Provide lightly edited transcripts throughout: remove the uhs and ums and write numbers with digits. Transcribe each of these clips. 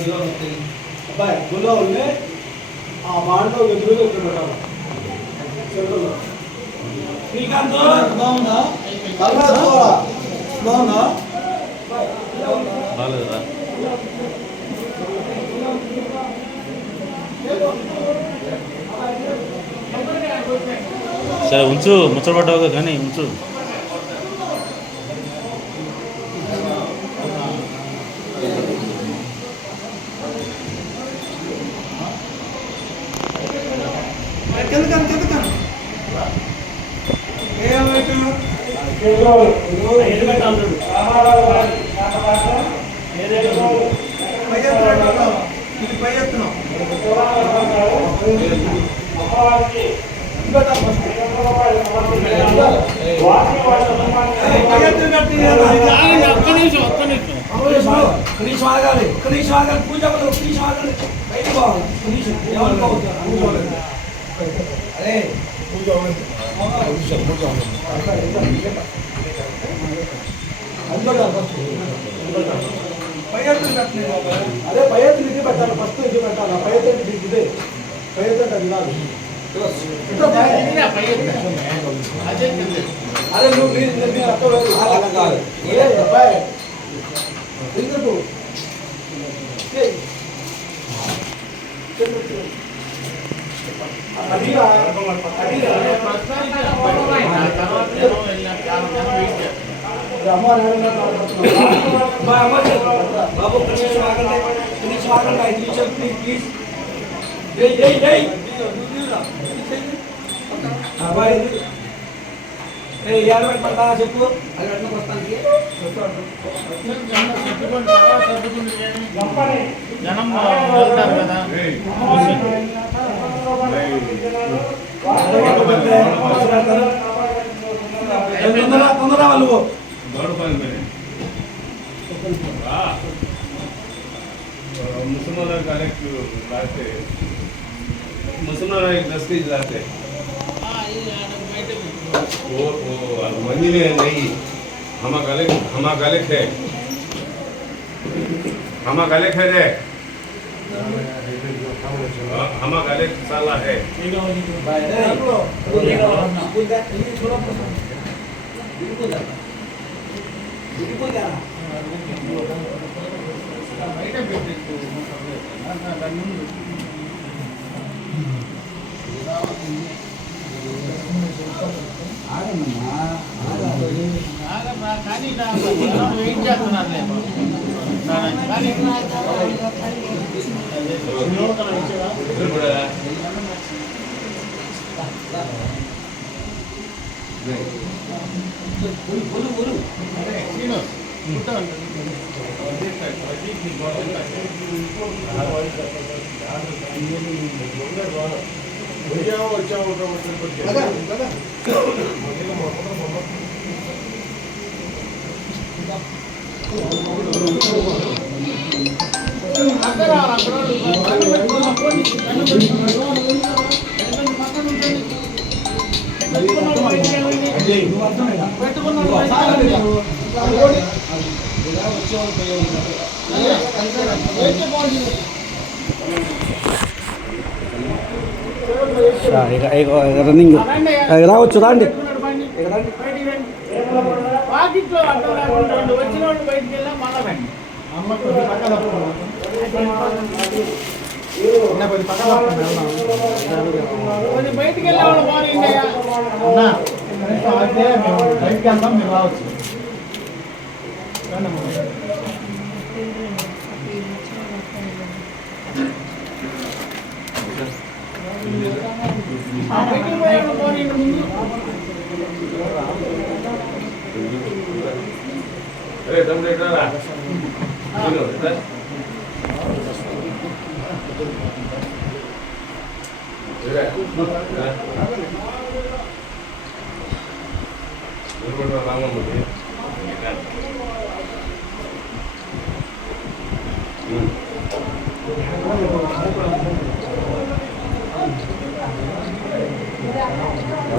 అబ్బాయి గుళ్ళో ఉండి ఆ బాండ్లో ఎదురుగా ఇక్కడ పెట్టాలి చెరువులో. శ్రీకాంత్ బాగుందా? బాగుందా? బాగాలేదురా. సరే ఉంచు, ముచ్చటపడ్డావుగా కానీ ఉంచు. పూజ అరే అదే పై ఎత్తులు ఇది పెట్టాలి, ఫస్ట్ ఇది పెట్టాలి. పై ఎత్తు ఇదే పై ఎత్తు అది కాదు. అరే నువ్వు అర్థం కాదు. ఏ అబ్బాయి ఎందుకు బాబు కనీసం ఆగండి, కనీసం ఆగండి. 5 నిమిషాలు ప్లీజ్. అబ్బాయి ఏడు పెట్టమంటా చెప్పు. అది పెట్టిన వస్తానికి జనం వెళ్తారు కదా. తొందర వాళ్ళు मुसलमान कलेक्ट लाते मुसलमान 10 केजी लाते वो मंडी में नहीं. हम कलेक्ट है रे. हम कलेक्ट साला है. వెయిట్ చేస్తున్నారు. రన్నింగ్ రావచ్చు. రాండి బయటికి వెళ్ళేవాళ్ళు బయటికి వెళ్తాం, మీరు రావచ్చు. अरे दम देख रहा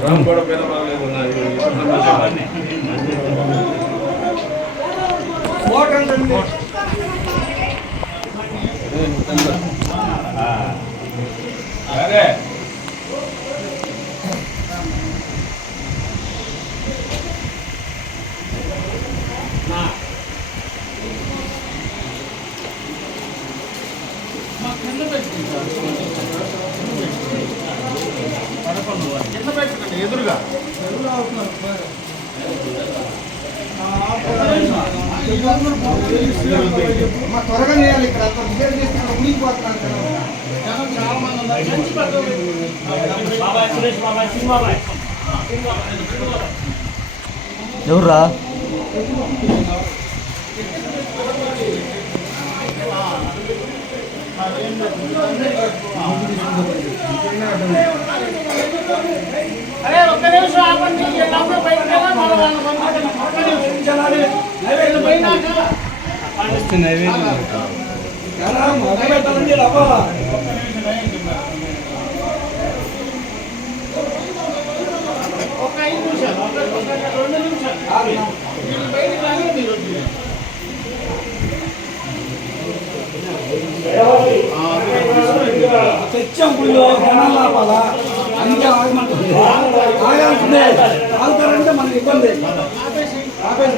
राम बड़ा पहला बागले बना అదే కింద పెట్టుకోండి ఎదురుగా త్వరగా చేయాలి ఇక్కడ విజయం చేస్తున్నారు మునిగిపోతున్నారు జనం చాలా మంది ఉన్నారు మంచి పద్ధతి. ఎవర్రా అరే ఒక్క నిమిషం ఆపండి వీళ్ళందరూ బయటకు వెళ్ళాలి, మన వాళ్ళని పంపించండి. ఒక్క నిమిషం. వీళ్ళు పోయినాక ఒక 5 నిమిషాలు, ఒక 2 నిమిషాలు వీళ్ళు బయటకు రాని మీరు వచ్చి. తెచ్చాం పుల్లో జనాలు ఆపాలా అందుకే ఆగమంటుంది ఆగాల్సిందే ఆగుతారంటే మనకి ఇబ్బంది ఆపేసి ఆపేసి